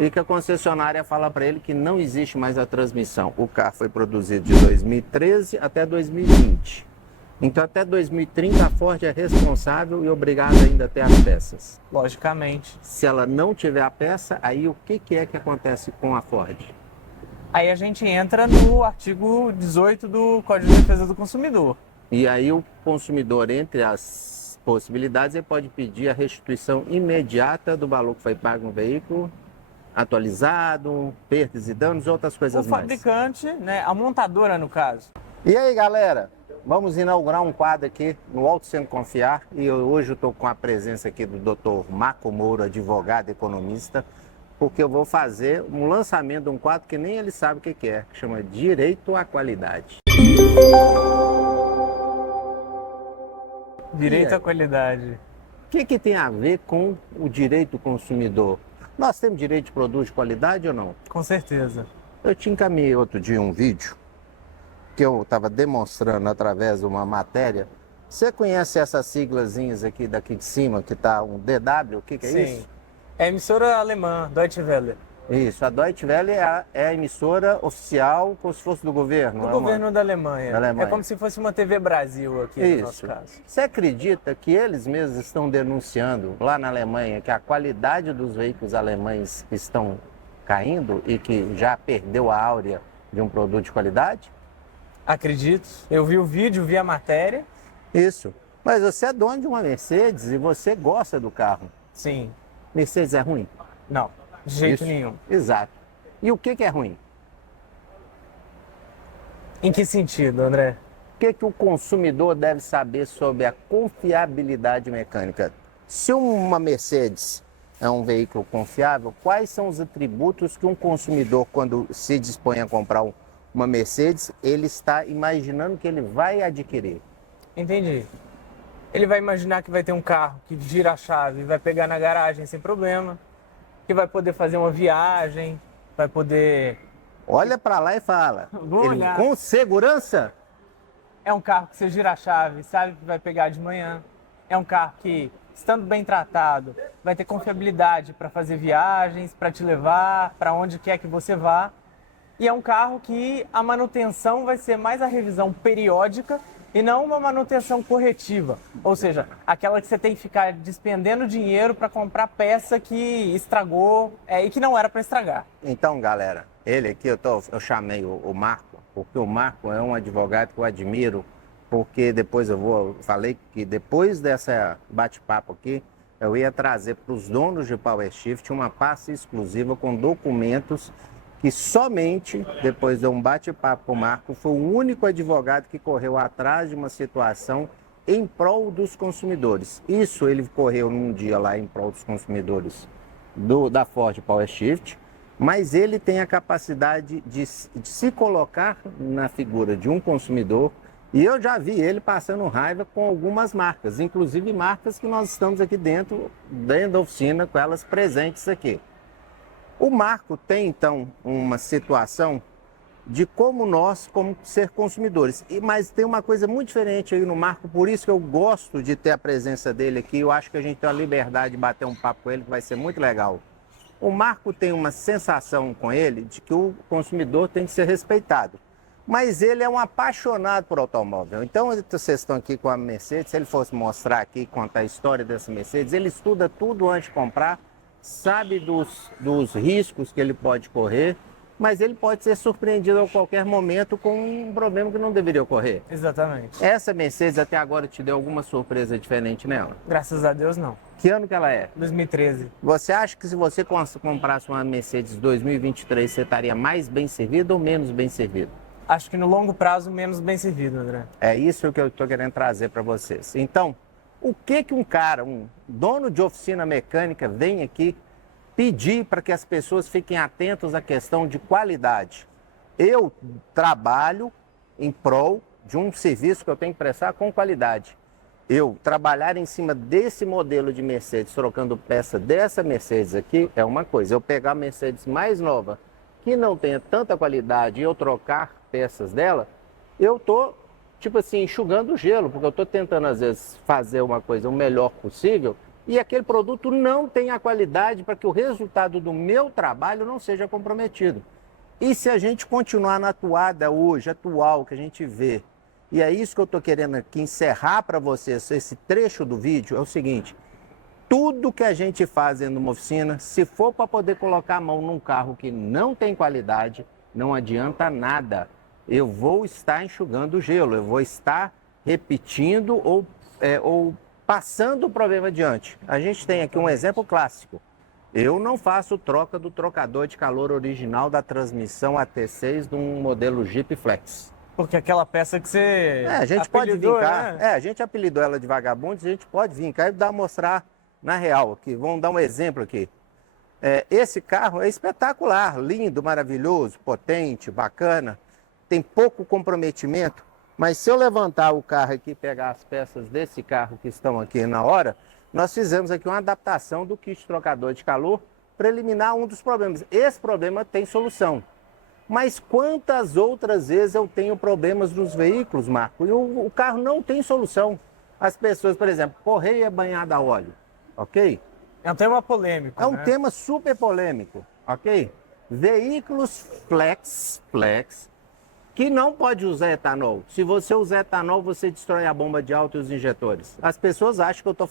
e que a concessionária fala para ele que não existe mais a transmissão. O carro foi produzido de 2013 até 2020. Então, até 2030, a Ford é responsável e obrigada ainda a ter as peças. Logicamente. Se ela não tiver a peça, aí o que é que acontece com a Ford? Aí a gente entra no artigo 18 do Código de Defesa do Consumidor. E aí o consumidor, entre as possibilidades, ele pode pedir a restituição imediata do valor que foi pago no veículo, atualizado, perdas e danos e outras coisas O mais. fabricante, né, a montadora no caso. E aí, galera, vamos inaugurar um quadro aqui no Auto Sem Confiar e hoje eu estou com a presença aqui do Dr. Marco Moura, advogado e economista, porque eu vou fazer um lançamento de um quadro que nem ele sabe o que é, que chama Direito à Qualidade. Direito à qualidade. O que tem a ver com o direito do consumidor? Nós temos direito de produto de qualidade ou não? Com certeza. Eu te encaminhei outro dia um vídeo que eu estava demonstrando através de uma matéria. Você conhece essas siglazinhas aqui daqui de cima, que está um DW? O que é Sim. isso? É emissora alemã, Deutsche Welle. Isso, a Deutsche Welle é a emissora oficial, como se fosse do governo. Do governo da Alemanha. Da Alemanha. É como se fosse uma TV Brasil aqui no nosso caso. Você acredita que eles mesmos estão denunciando lá na Alemanha que a qualidade dos veículos alemães estão caindo e que já perdeu a áurea de um produto de qualidade? Acredito. Eu vi o vídeo, vi a matéria. Isso. Mas você é dono de uma Mercedes e você gosta do carro. Sim. Mercedes é ruim? Não, de jeito Isso. nenhum. Exato. E o que é ruim? Em que sentido, André? O que o consumidor deve saber sobre a confiabilidade mecânica? Se uma Mercedes é um veículo confiável, quais são os atributos que um consumidor, quando se dispõe a comprar uma Mercedes, ele está imaginando que ele vai adquirir? Entendi. Ele vai imaginar que vai ter um carro que gira a chave e vai pegar na garagem sem problema, que vai poder fazer uma viagem, vai poder... Olha para lá e fala. Vou olhar. Com segurança? É um carro que você gira a chave, sabe que vai pegar de manhã. É um carro que, estando bem tratado, vai ter confiabilidade para fazer viagens, para te levar para onde quer que você vá. E é um carro que a manutenção vai ser mais a revisão periódica e não uma manutenção corretiva. Ou seja, aquela que você tem que ficar despendendo dinheiro para comprar peça que estragou e que não era para estragar. Então, galera, ele aqui, eu chamei o Marco, porque o Marco é um advogado que eu admiro, porque depois falei que depois dessa bate-papo aqui, eu ia trazer para os donos de Power Shift uma pasta exclusiva com documentos que somente depois de um bate-papo com o Marco, foi o único advogado que correu atrás de uma situação em prol dos consumidores. Isso ele correu num dia lá em prol dos consumidores da Ford Power Shift, mas ele tem a capacidade de se colocar na figura de um consumidor, e eu já vi ele passando raiva com algumas marcas, inclusive marcas que nós estamos aqui dentro da oficina com elas presentes aqui. O Marco tem, então, uma situação de como nós, como ser consumidores. Mas tem uma coisa muito diferente aí no Marco, por isso que eu gosto de ter a presença dele aqui. Eu acho que a gente tem a liberdade de bater um papo com ele, que vai ser muito legal. O Marco tem uma sensação com ele de que o consumidor tem que ser respeitado. Mas ele é um apaixonado por automóvel. Então, vocês estão aqui com a Mercedes, se ele fosse mostrar aqui, contar a história dessa Mercedes, ele estuda tudo antes de comprar, sabe dos riscos que ele pode correr, mas ele pode ser surpreendido a qualquer momento com um problema que não deveria ocorrer. Exatamente. Essa Mercedes até agora te deu alguma surpresa diferente nela? Graças a Deus, não. Que ano que ela é? 2013. Você acha que se você comprasse uma Mercedes 2023, você estaria mais bem servido ou menos bem servido? Acho que no longo prazo, menos bem servido, André. É isso que eu estou querendo trazer para vocês. Então, o que um cara, um dono de oficina mecânica, vem aqui pedir para que as pessoas fiquem atentas à questão de qualidade? Eu trabalho em prol de um serviço que eu tenho que prestar com qualidade. Eu trabalhar em cima desse modelo de Mercedes, trocando peça dessa Mercedes aqui, é uma coisa. Eu pegar a Mercedes mais nova, que não tenha tanta qualidade, e eu trocar peças dela, eu estou, tipo assim, enxugando o gelo, porque eu estou tentando, às vezes, fazer uma coisa o melhor possível, e aquele produto não tem a qualidade para que o resultado do meu trabalho não seja comprometido. E se a gente continuar na toada hoje, atual, que a gente vê, e é isso que eu estou querendo aqui encerrar para vocês, esse trecho do vídeo, é o seguinte: tudo que a gente faz dentro de uma oficina, se for para poder colocar a mão num carro que não tem qualidade, não adianta nada. Eu vou estar enxugando o gelo, eu vou estar repetindo ou passando o problema adiante. A gente tem aqui um exemplo clássico. Eu não faço troca do trocador de calor original da transmissão AT6 de um modelo Jeep Flex. Porque aquela peça que você A gente pode apelidou, vincar. né? A gente apelidou ela de vagabundo, a gente pode vincar e mostrar na real aqui. Vamos dar um exemplo aqui. Esse carro é espetacular, lindo, maravilhoso, potente, bacana. Tem pouco comprometimento, mas se eu levantar o carro aqui e pegar as peças desse carro que estão aqui na hora, nós fizemos aqui uma adaptação do kit trocador de calor para eliminar um dos problemas. Esse problema tem solução. Mas quantas outras vezes eu tenho problemas nos veículos, Marco, e o carro não tem solução? As pessoas, por exemplo, correia banhada a óleo, ok? É um tema polêmico, É um né? tema super polêmico, ok? Veículos flex, que não pode usar etanol. Se você usar etanol, você destrói a bomba de álcool e os injetores. As pessoas acham que eu estou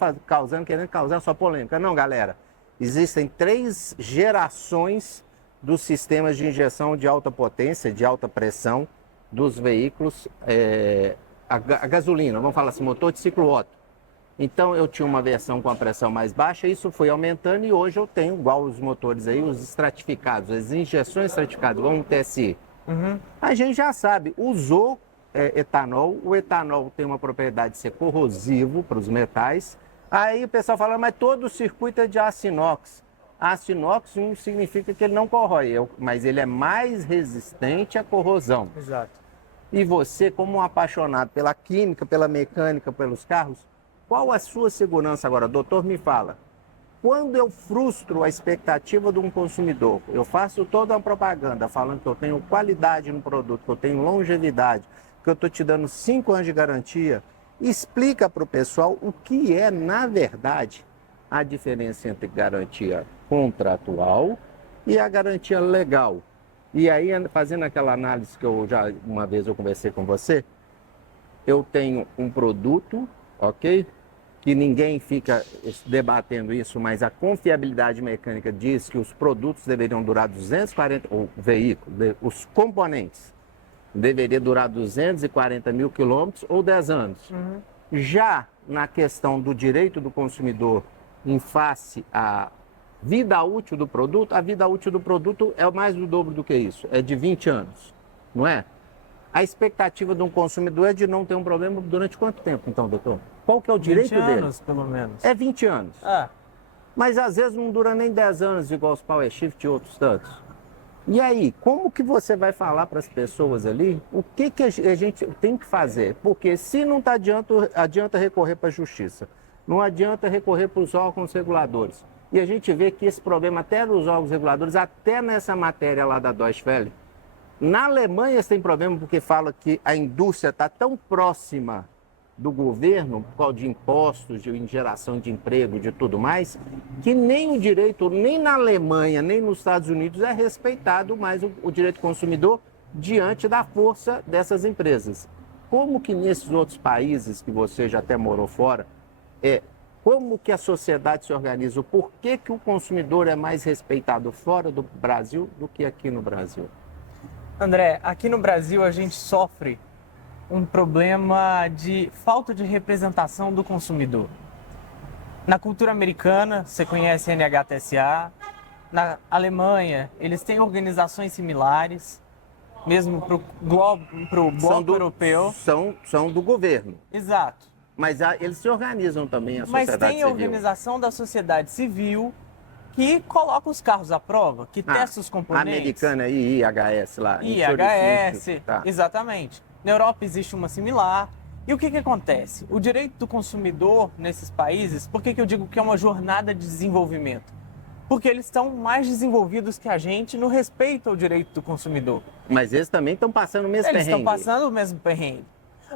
querendo causar só polêmica. Não, galera. Existem 3 gerações dos sistemas de injeção de alta potência, de alta pressão dos veículos a gasolina. Vamos falar assim, motor de ciclo Otto. Então eu tinha uma versão com a pressão mais baixa, isso foi aumentando e hoje eu tenho, igual os motores aí, os estratificados, as injeções estratificadas, vamos TSI. A gente já sabe, usou etanol, o etanol tem uma propriedade de ser corrosivo para os metais. Aí o pessoal fala, mas todo o circuito é de aço inox. Aço inox não significa que ele não corrói, mas ele é mais resistente à corrosão. Exato. E você, como um apaixonado pela química, pela mecânica, pelos carros, qual a sua segurança agora? Doutor, me fala. Quando eu frustro a expectativa de um consumidor, eu faço toda uma propaganda falando que eu tenho qualidade no produto, que eu tenho longevidade, que eu estou te dando 5 anos de garantia, explica para o pessoal o que é, na verdade, a diferença entre garantia contratual e a garantia legal. E aí, fazendo aquela análise que uma vez eu conversei com você, eu tenho um produto, ok? Que ninguém fica debatendo isso, mas a confiabilidade mecânica diz que os produtos deveriam durar 240, o veículo, os componentes, deveria durar 240 mil quilômetros ou 10 anos. Já na questão do direito do consumidor em face à vida útil do produto, a vida útil do produto é mais do dobro do que isso, é de 20 anos, não é? A expectativa de um consumidor é de não ter um problema durante quanto tempo, então, doutor? Qual que é o direito 20 dele? anos, pelo menos. É 20 anos. Ah, Mas às vezes não dura nem 10 anos, igual os Power Shift e outros tantos. E aí, como que você vai falar para as pessoas ali o que a gente tem que fazer? Porque se não está adianta recorrer para a justiça, não adianta recorrer para os órgãos reguladores. E a gente vê que esse problema até nos órgãos reguladores, até nessa matéria lá da Deutsche Welle, na Alemanha tem problema porque fala que a indústria está tão próxima do governo, por causa de impostos, de geração de emprego, de tudo mais, que nem o direito, nem na Alemanha, nem nos Estados Unidos é respeitado mais o direito do consumidor diante da força dessas empresas. Como que nesses outros países que você já até morou fora, como que a sociedade se organiza? Por que o consumidor é mais respeitado fora do Brasil do que aqui no Brasil? André, aqui no Brasil a gente sofre um problema de falta de representação do consumidor. Na cultura americana, você conhece a NHTSA, na Alemanha, eles têm organizações similares, mesmo para o bloco europeu. São do governo. Exato. Mas eles se organizam também, a Mas sociedade tem a civil. organização da sociedade civil que coloca os carros à prova, que testa os componentes. A americana IIHS lá. IHS, Tá. exatamente. Na Europa existe uma similar. E o que acontece? O direito do consumidor nesses países, por que eu digo que é uma jornada de desenvolvimento? Porque eles estão mais desenvolvidos que a gente no respeito ao direito do consumidor. Mas eles também estão passando o mesmo Eles perrengue. estão passando o mesmo perrengue.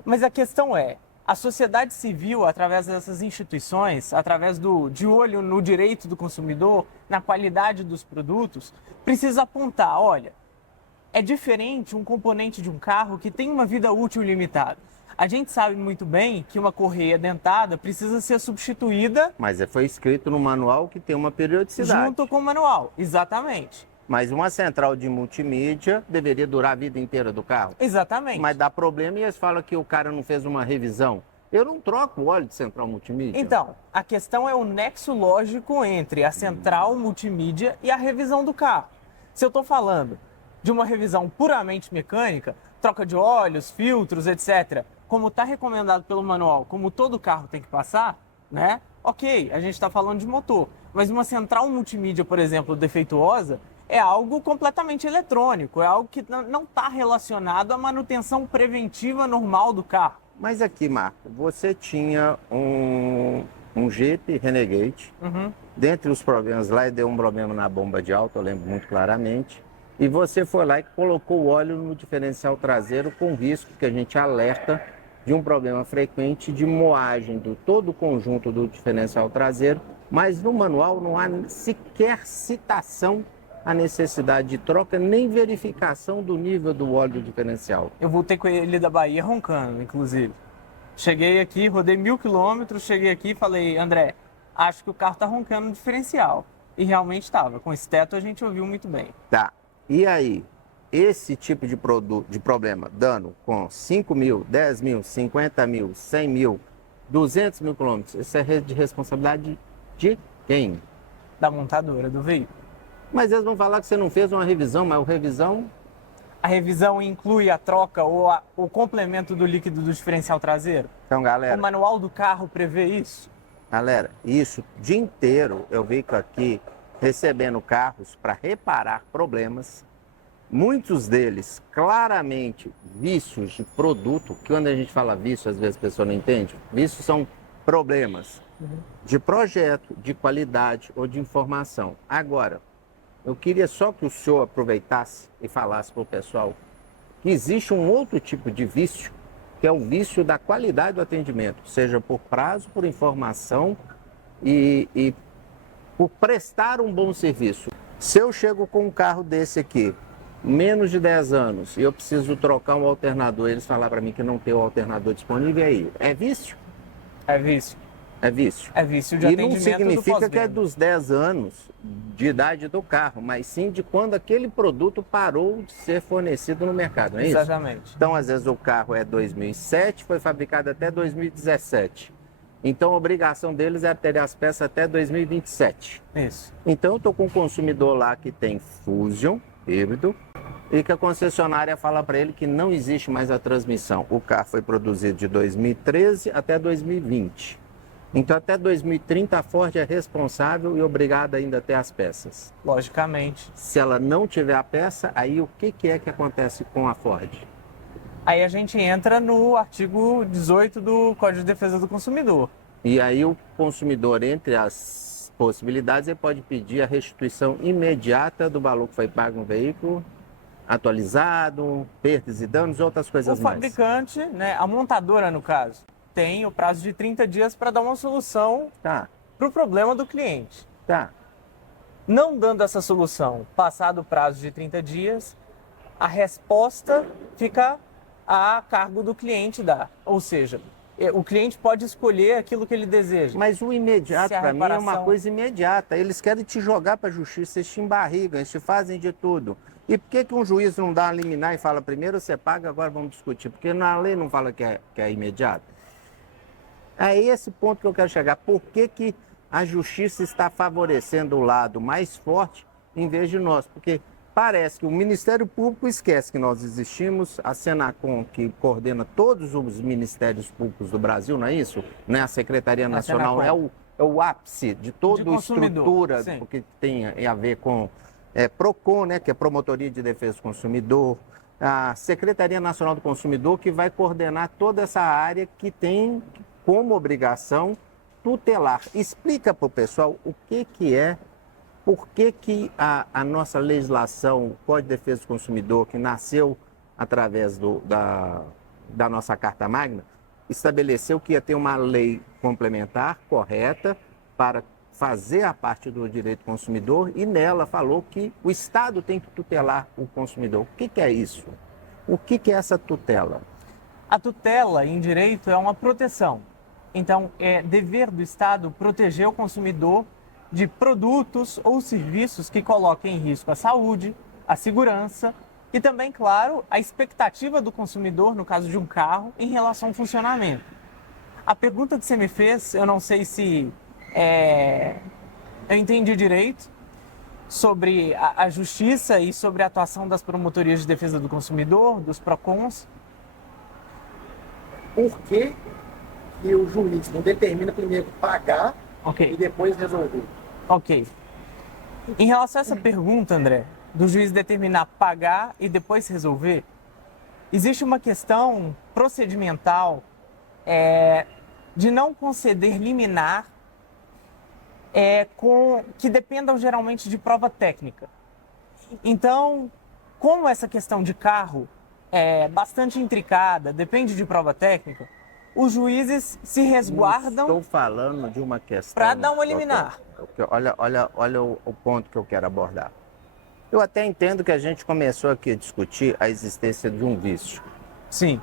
Mas a questão é, A sociedade civil, através dessas instituições, através de olho no direito do consumidor, na qualidade dos produtos, precisa apontar, olha, é diferente um componente de um carro que tem uma vida útil limitada. A gente sabe muito bem que uma correia dentada precisa ser substituída. Mas foi escrito no manual que tem uma periodicidade. Junto com o manual, exatamente. Mas uma central de multimídia deveria durar a vida inteira do carro. Exatamente. Mas dá problema e eles falam que o cara não fez uma revisão. Eu não troco o óleo de central multimídia. Então, a questão é o nexo lógico entre a central multimídia e a revisão do carro. Se eu estou falando de uma revisão puramente mecânica, troca de óleos, filtros, etc., como está recomendado pelo manual, como todo carro tem que passar, né? Ok, a gente está falando de motor. Mas uma central multimídia, por exemplo, defeituosa, é algo completamente eletrônico, é algo que não está relacionado à manutenção preventiva normal do carro. Mas aqui, Marco, você tinha um Jeep Renegade. Dentre os problemas lá, deu um problema na bomba de álcool, eu lembro muito claramente. E você foi lá e colocou o óleo no diferencial traseiro com risco que a gente alerta de um problema frequente de moagem do todo o conjunto do diferencial traseiro. Mas no manual não há sequer citação a necessidade de troca, nem verificação do nível do óleo do diferencial. Eu voltei com ele da Bahia roncando, inclusive. Cheguei aqui, rodei 1.000 quilômetros, cheguei aqui e falei, André, acho que o carro tá roncando no diferencial. E realmente estava. Com esse teto a gente ouviu muito bem. Tá. E aí, esse tipo de produto, de problema, dando com 5 mil, 10 mil, 50 mil, 100 mil, 200 mil quilômetros, isso é de responsabilidade de quem? Da montadora do veículo. Mas eles vão falar que você não fez uma revisão, mas a revisão... A revisão inclui a troca ou o complemento do líquido do diferencial traseiro? Então, galera... O manual do carro prevê isso? Galera, isso, o dia inteiro eu fico aqui recebendo carros para reparar problemas. Muitos deles, claramente, vícios de produto, que quando a gente fala vício, às vezes a pessoa não entende. Vícios são problemas de projeto, de qualidade ou de informação. Agora, eu queria só que o senhor aproveitasse e falasse para o pessoal que existe um outro tipo de vício, que é o vício da qualidade do atendimento, seja por prazo, por informação e por prestar um bom serviço. Se eu chego com um carro desse aqui, menos de 10 anos, e eu preciso trocar um alternador, eles falaram para mim que não tem o alternador disponível, e aí? É vício? É vício. É vício. É vício de E atendimento não do significa que é pós-venda. dos 10 anos de idade do carro, mas sim de quando aquele produto parou de ser fornecido no mercado, não é isso? Exatamente. Então, às vezes, o carro é 2007, foi fabricado até 2017. Então, a obrigação deles é ter as peças até 2027. Isso. Então, eu estou com um consumidor lá que tem Fusion, híbrido, e que a concessionária fala para ele que não existe mais a transmissão. O carro foi produzido de 2013 até 2020. Então, até 2030, a Ford é responsável e obrigada ainda a ter as peças. Logicamente. Se ela não tiver a peça, aí o que é que acontece com a Ford? Aí a gente entra no artigo 18 do Código de Defesa do Consumidor. E aí o consumidor, entre as possibilidades, ele pode pedir a restituição imediata do valor que foi pago no veículo, atualizado, perdas e danos e outras coisas O mais. fabricante, né, a montadora no caso, tem o prazo de 30 dias para dar uma solução Tá, para o problema do cliente. tá. Não dando essa solução, passado o prazo de 30 dias, a resposta fica a cargo do cliente dar. Ou seja, o cliente pode escolher aquilo que ele deseja. Mas o imediato, Se a para mim, é uma reparação- coisa imediata. Eles querem te jogar para a justiça, eles te embarrigam, eles te fazem de tudo. E por que um juiz não dá uma liminar e fala, primeiro você paga, agora vamos discutir? Porque na lei não fala que é imediato. É esse ponto que eu quero chegar. Por que a justiça está favorecendo o lado mais forte em vez de nós? Porque parece que o Ministério Público esquece que nós existimos, a Senacom, que coordena todos os ministérios públicos do Brasil, não é isso? Não é a Secretaria Nacional, Senacom. é o ápice de toda a consumidor, estrutura, sim. porque tem a ver com PROCON, né, que é Promotoria de Defesa do Consumidor, a Secretaria Nacional do Consumidor, que vai coordenar toda essa área que tem como obrigação tutelar. Explica para o pessoal o que é, por que a nossa legislação, o Código de Defesa do Consumidor, que nasceu através da nossa Carta Magna, estabeleceu que ia ter uma lei complementar correta para fazer a parte do direito do consumidor e nela falou que o Estado tem que tutelar o consumidor. O que é isso? O que é essa tutela? A tutela em direito é uma proteção. Então, é dever do Estado proteger o consumidor de produtos ou serviços que coloquem em risco a saúde, a segurança e também, claro, a expectativa do consumidor, no caso de um carro, em relação ao funcionamento. A pergunta que você me fez, eu não sei se eu entendi direito sobre a justiça e sobre a atuação das promotorias de defesa do consumidor, dos PROCONs. Por que o juiz não determina primeiro pagar e depois resolver? Ok. Em relação a essa pergunta, André, do juiz determinar pagar e depois resolver, existe uma questão procedimental de não conceder liminar que dependam geralmente de prova técnica. Então, como essa questão de carro é bastante intricada, depende de prova técnica, os juízes se resguardam. Estou falando de uma questão para dar uma liminar. Olha o ponto que eu quero abordar. Eu até entendo que a gente começou aqui a discutir a existência de um vício. Sim.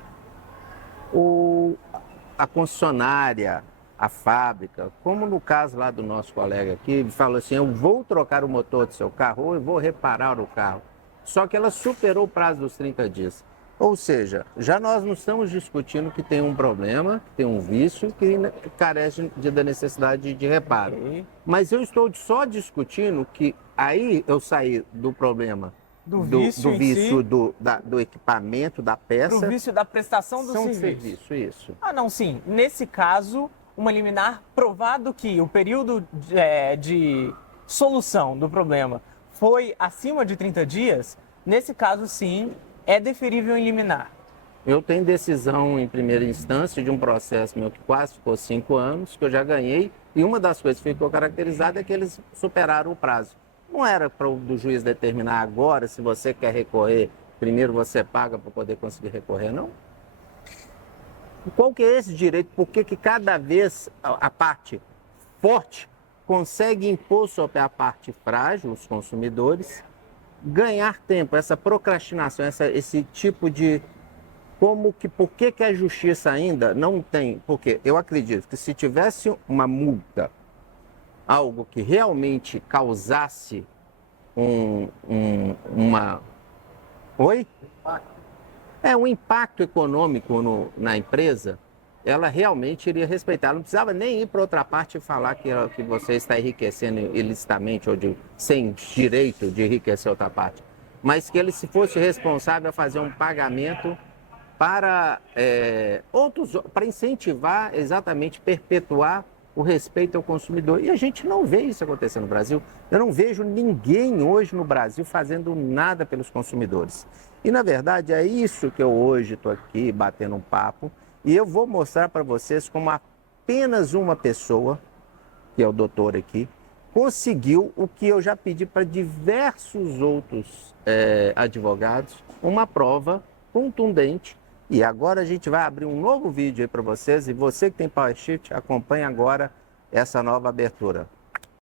A concessionária, a fábrica, como no caso lá do nosso colega aqui, ele falou assim, eu vou trocar o motor do seu carro ou eu vou reparar o carro. Só que ela superou o prazo dos 30 dias. Ou seja, já nós não estamos discutindo que tem um problema, que tem um vício, que carece da necessidade de reparo. Mas eu estou só discutindo que aí eu saí do problema do vício do equipamento, da peça. Do vício da prestação do serviço. Isso. Ah, não, sim. Nesse caso, uma liminar provado que o período de solução do problema foi acima de 30 dias, nesse caso, sim, é deferível em liminar. Eu tenho decisão em primeira instância de um processo meu que quase ficou 5 anos, que eu já ganhei, e uma das coisas que ficou caracterizada é que eles superaram o prazo. Não era para o juiz determinar agora, se você quer recorrer, primeiro você paga para poder conseguir recorrer, não? Qual que é esse direito? Por que cada vez a parte forte consegue impor sobre a parte frágil, os consumidores, ganhar tempo, essa procrastinação, esse tipo de... por que a justiça ainda não tem? Porque eu acredito que se tivesse uma multa, algo que realmente causasse um impacto econômico na empresa, ela realmente iria respeitar. Ela não precisava nem ir para outra parte e falar que você está enriquecendo ilicitamente ou sem direito de enriquecer outra parte. Mas que ele se fosse responsável a fazer um pagamento para incentivar, exatamente, perpetuar o respeito ao consumidor. E a gente não vê isso acontecer no Brasil. Eu não vejo ninguém hoje no Brasil fazendo nada pelos consumidores. E, na verdade, é isso que eu hoje estou aqui batendo um papo. E eu vou mostrar para vocês como apenas uma pessoa, que é o doutor aqui, conseguiu o que eu já pedi para diversos outros advogados, uma prova contundente. E agora a gente vai abrir um novo vídeo aí para vocês. E você que tem Power Shift, acompanhe agora essa nova abertura.